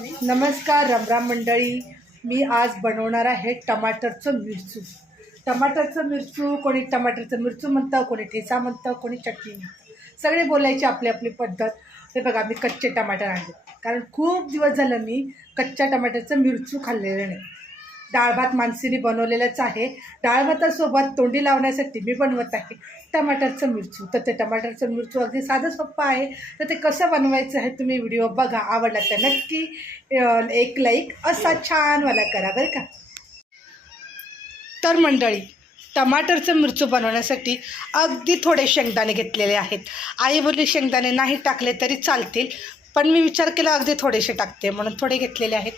नमस्कार रामराम मंडळी. मी आज बनवणार आहे टमाटरचं मिरचू. टमाटरचं मिरचू कोणी टमाटरचं मिरचू म्हणतं, कोणी ठेचा म्हणतं, कोणी चटणी म्हणतं. सगळे बोलायची आपली आपली पद्धत. हे बघा, मी कच्चे टमाटर आणले कारण खूप दिवस झालं मी कच्च्या टमाटरचं मिरचू खाल्लेलं नाही. डाळ भात मानसीने बनवलेलंच आहे. डाळ भातासोबत तोंडी लावण्यासाठी मी बनवत आहे टमाटरचं मिरचू. तर ते टमाटरचं मिरचू अगदी साधं सोपं आहे. तर ते कसं बनवायचं आहे तुम्ही व्हिडिओ बघा. आवडला तर नक्की एक लाईक असा छानवाला करा बरं का. तर मंडळी, टमाटरचं मिरचू बनवण्यासाठी अगदी थोडे शेंगदाणे घेतलेले आहेत. आई बोलली शेंगदाणे नाही टाकले तरी चालतील, पण मी विचार केला अगदी थोडेसे टाकते म्हणून थोडे घेतलेले आहेत.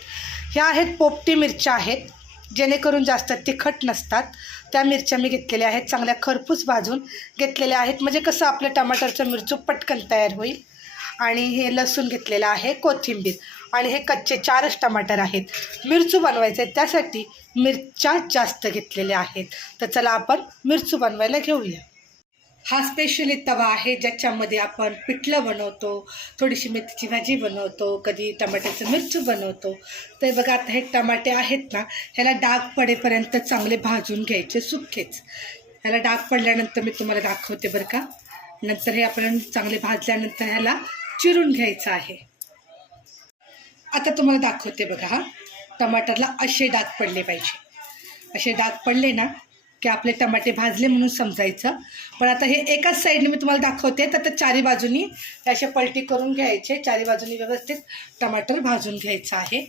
ह्या आहेत पोपटी मिरच्या आहेत, जेणेकरून जास्त तिखट नसतात. त्या मिरच्या मी घेतलेल्या आहेत, चांगल्या खरपूस भाजून घेतलेल्या आहेत, म्हणजे कसं आपलं टमाटरचं मिरचू पटकन तयार होईल. आणि हे लसूण घेतलेलं आहे, कोथिंबीर, आणि हे कच्चे 4च टमाटर आहेत. मिरचू बनवायचे त्यासाठी मिरच्या जास्त घेतलेल्या आहेत. तर चला आपण मिरचू बनवायला घेऊया. हा स्पेशली तवा आहे ज्याच्यामध्ये आपण पिठलं बनवतो, थोडीशी मेथीची भाजी बनवतो, कधी टमाट्याचं मिरचू बनवतो. तर बघा, आता हे टमाटे आहेत ना, ह्याला डाग पडेपर्यंत चांगले भाजून घ्यायचे सुक्केच. ह्याला डाग पडल्यानंतर मी तुम्हाला दाखवते बरं का. नंतर हे आपण चांगले भाजल्यानंतर ह्याला चिरून घ्यायचं आहे. आता तुम्हाला दाखवते बघा. हा टमाटरला असे डाग पडले पाहिजे. असे डाग पडले ना की आपले टमाटे भाजले म्हणून समजायचं. पण आता हे एकाच साईडने मी तुम्हाला दाखवते. तर चारी बाजूनी असे पलटी करून घ्यायचे, चारी बाजूनी व्यवस्थित टमाटर भाजून घ्यायचं आहे.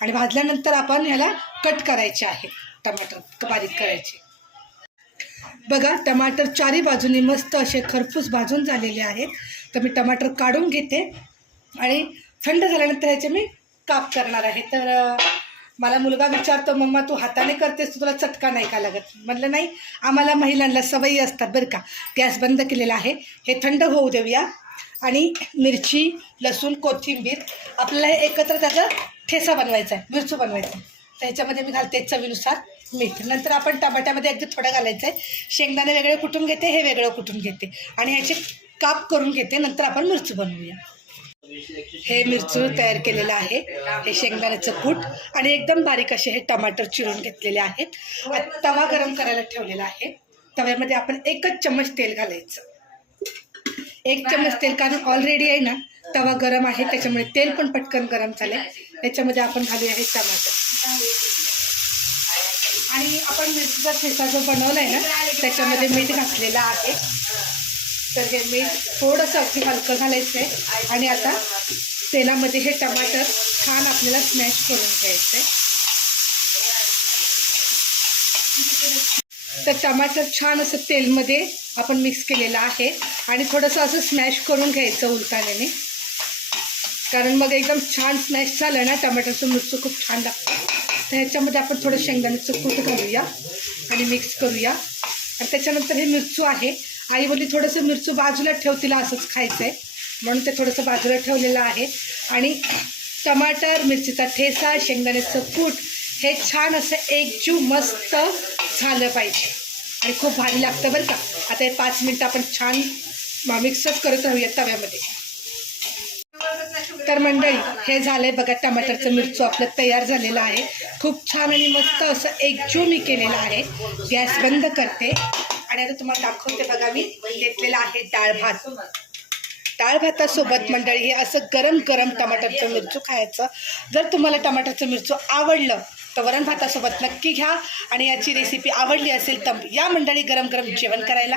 आणि भाजल्यानंतर आपण ह्याला कट करायचे आहे, टमाटर बारीक करायचे. बघा, टमाटर चारी बाजूनी मस्त असे खरपूस भाजून झालेले आहेत. तर मी टमाटर काढून घेते आणि थंड झाल्यानंतर ह्याचे मी काप करणार आहे. तर मला मुलगा विचारतो, मम्मा तू हाताने करतेस, तू तुला चटका नाही का लागत? म्हटलं नाही, आम्हाला महिलांना सवयी असतात बरं का. गॅस बंद केलेला आहे, हे थंड होऊ देऊया. आणि मिरची, लसूण, कोथिंबीर आपल्याला हे एकत्र त्याचा ठेचा बनवायचा आहे, मिरचू बनवायचा आहे. तर ह्याच्यामध्ये मी घालते चवीनुसार मीठ. नंतर आपण टमाट्यामध्ये अगदी थोडं घालायचं आहे. शेंगदाणे वेगळे कुटून घेते, हे वेगळं कुटून घेते आणि ह्याचे काप करून घेते. नंतर आपण मिरचू बनवूया. हे मिरचू तयार केलेलं आहे, हे शेंगदाण्याचं कूट आणि एकदम बारीक असे हे टमाटर चिरून घेतलेले आहेत. तवा गरम करायला ठेवलेला आहे. तव्यामध्ये आपण 1च चम्मच तेल घालायचं. 1 चम्मच तेल, कारण ऑलरेडी आहे ना तवा गरम आहे, त्याच्यामुळे तेल पण पटकन गरम झाले. त्याच्यामध्ये आपण घालूया हे टमाटर. आणि आपण मिरचीचा ठेचा जो बनवला आहे ना त्याच्यामध्ये मीठ घातलेलं आहे. तर हे मीठ थोडंसं अगदी हलकं घालायचं आहे. आणि आता तेलामध्ये हे टमाटर छान आपल्याला स्मॅश करून घ्यायचं आहे. तर टमाटर छान असं तेलमध्ये आपण मिक्स केलेलं आहे आणि थोडंसं असं स्मॅश करून घ्यायचं उलटाण्याने, कारण मग एकदम छान स्मॅश झालं ना टमाटरचं मिरचू खूप छान लागतं. तर ह्याच्यामध्ये आपण थोडं शेंगदाण्याचं कूट घालूया आणि मिक्स करूया. आणि त्याच्यानंतर हे मिरचू आहे. आई बोलली थोडंसं मिरचू बाजूला ठेव, तिला असंच खायचं आहे म्हणून ते थोडंसं बाजूला ठेवलेलं आहे. आणि टमाटर, मिरचीचा ठेचा, शेंगदाण्याचं कूट हे छान असं एकजीव मस्त झालं पाहिजे आणि खूप भारी लागतं बरं का. आता हे 5 मिनटं आपण छान मिक्सच करत राहूया तव्यामध्ये. तर मंडळी, हे झालं आहे बघा, टमाटरचं मिरचू आपलं तयार झालेलं आहे. खूप छान आणि मस्त असं एकजीव मी केलेलं आहे. गॅस बंद करते आणि आता तुम्हाला दाखवते बघा. मी घेतलेलं आहे डाळ भात. डाळ भातासोबत मंडळी हे असं गरम गरम टमाटरचं मिरचू खायचं. जर तुम्हाला टमाटरचं मिरचू आवडलं तर वरण भातासोबत नक्की घ्या. आणि याची रेसिपी आवडली असेल तर या मंडळी गरम गरम जेवण करायला.